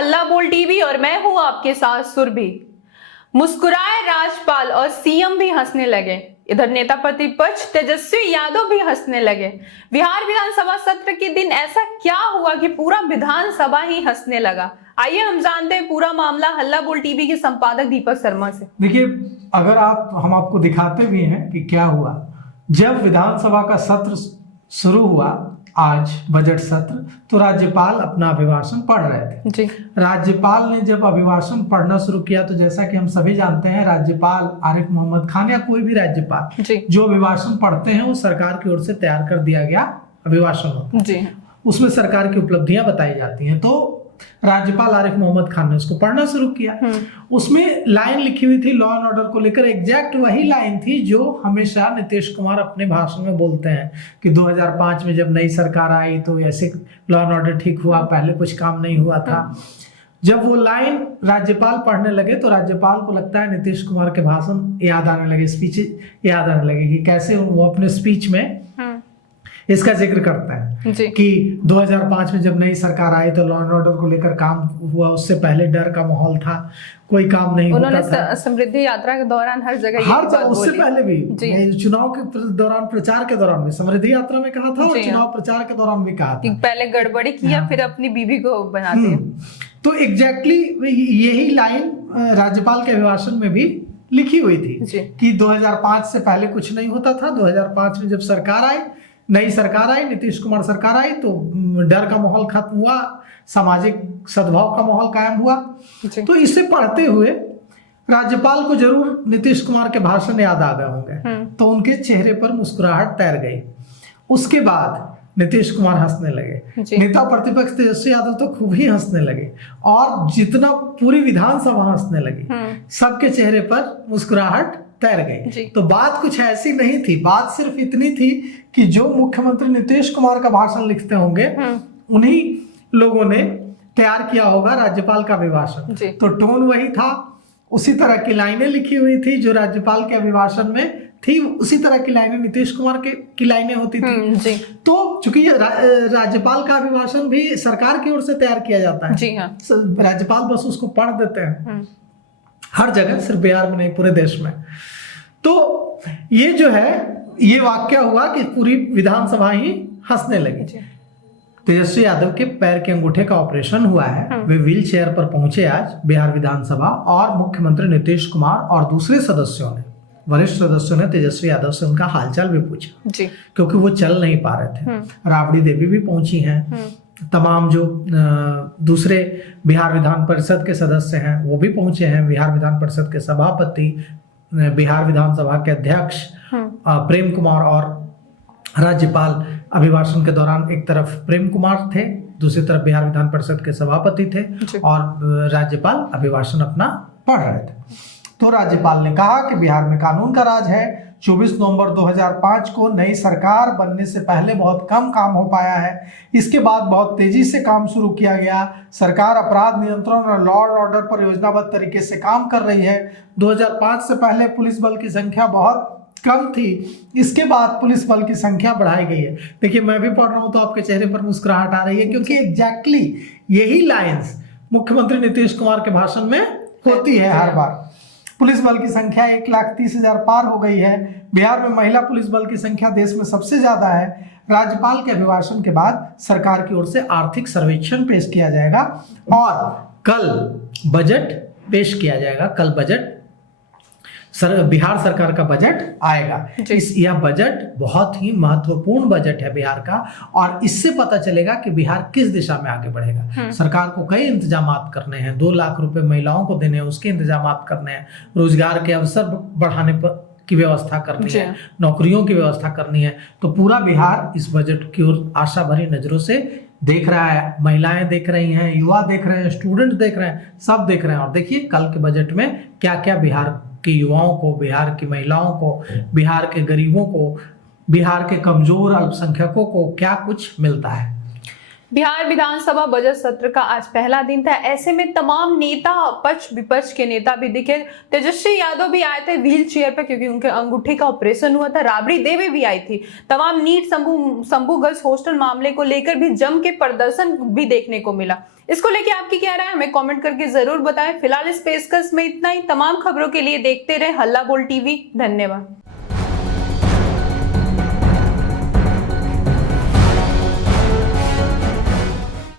हल्ला बोल टीवी और मैं हूं आपके साथ सुरभि। मुस्कुराए राज्यपाल और सीएम भी हंसने लगे। इधर नेता प्रतिपक्ष तेजस्वी यादव भी हंसने लगे। बिहार विधानसभा सत्र के दिन ऐसा क्या हुआ कि पूरा विधानसभा ही हंसने लगा? आइए हम जानते हैं पूरा मामला हल्ला बोल टीवी के संपादक दीपक शर्मा से। देखिए, अगर हम आपको दिखाते भी हैं कि क्या हुआ। जब विधानसभा का सत्र शुरू हुआ, आज बजट सत्र, तो राज्यपाल अपना अभिभाषण पढ़ रहे थे जी। राज्यपाल ने जब अभिभाषण पढ़ना शुरू किया तो जैसा कि हम सभी जानते हैं, राज्यपाल आरिफ मोहम्मद खान या कोई भी राज्यपाल जो अभिभाषण पढ़ते हैं वो सरकार की ओर से तैयार कर दिया गया अभिभाषण होता है जी। उसमें सरकार की उपलब्धियां बताई जाती हैं। तो राज्यपाल आरिफ मोहम्मद खान ने उसको पढ़ना शुरू किया। उसमें लाइन लिखी हुई थी लॉ एंड ऑर्डर को लेकर, एग्जैक्ट वही लाइन थी जो हमेशा नीतीश कुमार अपने भाषण में बोलते हैं कि 2005 में जब नई सरकार आई तो ऐसे लॉ एंड ऑर्डर ठीक हुआ, पहले कुछ काम नहीं हुआ था। जब वो लाइन राज्यपाल पढ़ने लगे तो राज्यपाल को लगता है नीतीश कुमार के भाषण याद आने लगे, स्पीच याद आने लगे कि कैसे वो अपने स्पीच में इसका जिक्र करते हैं कि 2005 में जब नई सरकार आई तो लॉ एंड ऑर्डर को लेकर काम हुआ, उससे पहले डर का माहौल था, कोई काम नहीं होता था। समृद्धि यात्रा के दौरान हर जगह उससे पहले भी चुनाव के दौरान, प्रचार के दौरान भी समृद्धि यात्रा में कहा था और चुनाव प्रचार के दौरान भी कहा था पहले गड़बड़ी किया फिर अपनी बीवी को बनाते हैं। तो एग्जैक्टली यही लाइन राज्यपाल के अभिभाषण में भी लिखी हुई थी कि 2005 से पहले कुछ नहीं होता था। 2005 में जब सरकार आई, नई सरकार आई, नीतीश कुमार सरकार आई तो डर का माहौल खत्म हुआ, सामाजिक सद्भाव का माहौल कायम हुआ। तो इसे पढ़ते हुए राज्यपाल को जरूर नीतीश कुमार के भाषण याद आ गए होंगे, तो उनके चेहरे पर मुस्कुराहट तैर गई। उसके बाद नीतीश कुमार हंसने लगे, नेता प्रतिपक्ष तेजस्वी यादव तो खूब ही हंसने लगे और जितना पूरी विधानसभा हंसने लगी, सबके चेहरे पर मुस्कुराहट तैर गई। तो बात कुछ ऐसी नहीं थी, बात सिर्फ इतनी थी कि जो मुख्यमंत्री नीतीश कुमार का भाषण लिखते होंगे उन्हीं लोगों ने तैयार किया होगा राज्यपाल का अभिभाषण। तो टोन वही था, उसी तरह की लाइनें लिखी हुई थी जो राज्यपाल के अभिभाषण में थी, उसी तरह की लाइनें नीतीश कुमार की लाइनें होती थी। तो चूंकि राज्यपाल का अभिभाषण भी सरकार की ओर से तैयार किया जाता है जी हाँ। राज्यपाल बस उसको पढ़ देते हैं हर जगह, सिर्फ बिहार में नहीं पूरे देश में। तो ये जो है ये वाक्य हुआ कि पूरी विधानसभा ही हंसने लगी। तेजस्वी यादव के पैर के अंगूठे का ऑपरेशन हुआ है, वे व्हील चेयर पर पहुंचे आज बिहार विधानसभा और मुख्यमंत्री नीतीश कुमार और दूसरे सदस्यों ने, वरिष्ठ सदस्यों ने तेजस्वी यादव से उनका हालचाल भी पूछा जी। क्योंकि वो चल नहीं पा रहे थे। राबड़ी देवी भी पहुंची हैं, तमाम जो दूसरे बिहार विधान परिषद के सदस्य हैं वो भी पहुंचे हैं, बिहार विधान परिषद के सभापति, बिहार विधानसभा के अध्यक्ष प्रेम कुमार और राज्यपाल अभिभाषण के दौरान एक तरफ प्रेम कुमार थे, दूसरी तरफ बिहार विधान परिषद के सभापति थे और राज्यपाल अभिभाषण अपना पढ़ रहे थे। तो राज्यपाल ने कहा कि बिहार में कानून का राज है। 24 नवंबर 2005 को नई सरकार बनने से पहले बहुत कम काम हो पाया है, इसके बाद बहुत तेजी से काम शुरू किया गया। सरकार अपराध नियंत्रण और लॉ एंड ऑर्डर पर योजनाबद्ध तरीके से काम कर रही है। 2005 से पहले पुलिस बल की संख्या बहुत कम थी, इसके बाद पुलिस बल की संख्या बढ़ाई गई है। देखिए, मैं भी पढ़ रहा हूं तो आपके चेहरे पर मुस्कुराहट आ रही है क्योंकि एग्जैक्टली यही लाइंस मुख्यमंत्री नीतीश कुमार के भाषण में होती है हर बार। पुलिस बल की संख्या 1,30,000 पार हो गई है। बिहार में महिला पुलिस बल की संख्या देश में सबसे ज्यादा है। राज्यपाल के अभिभाषण के बाद सरकार की ओर से आर्थिक सर्वेक्षण पेश किया जाएगा और कल बजट पेश किया जाएगा। कल बजट बिहार सरकार का बजट आएगा। यह बजट बहुत ही महत्वपूर्ण बजट है बिहार का और इससे पता चलेगा कि बिहार किस दिशा में आगे बढ़ेगा। सरकार को कई इंतजामात करने हैं, 2 लाख रुपए महिलाओं को देने हैं, उसके इंतजामात करने हैं, रोजगार के अवसर बढ़ाने पर की व्यवस्था करनी है, नौकरियों की व्यवस्था करनी है। तो पूरा बिहार इस बजट की ओर आशा भरी नजरों से देख रहा है। महिलाएं देख रही हैं, युवा देख रहे हैं, स्टूडेंट देख रहे हैं, सब देख रहे हैं। और देखिए कल के बजट में क्या क्या बिहार के युवाओं को, बिहार की महिलाओं को, बिहार के गरीबों को, बिहार के कमजोर अल्पसंख्यकों को क्या कुछ मिलता है। बिहार विधानसभा बजट सत्र का आज पहला दिन था। ऐसे में तमाम नेता, पक्ष विपक्ष के नेता भी दिखे। तेजस्वी यादव भी आए थे व्हील चेयर पर क्योंकि उनके अंगूठे का ऑपरेशन हुआ था। राबड़ी देवी भी आई थी। तमाम नीट शंभू गर्ल्स हॉस्टल मामले को लेकर भी जम के प्रदर्शन भी देखने को मिला। इसको लेके आपकी क्या राय है हमें कमेंट करके जरूर बताएं। फिलहाल इस पेशकश में इतना ही। तमाम खबरों के लिए देखते रहे हल्ला बोल टीवी। धन्यवाद।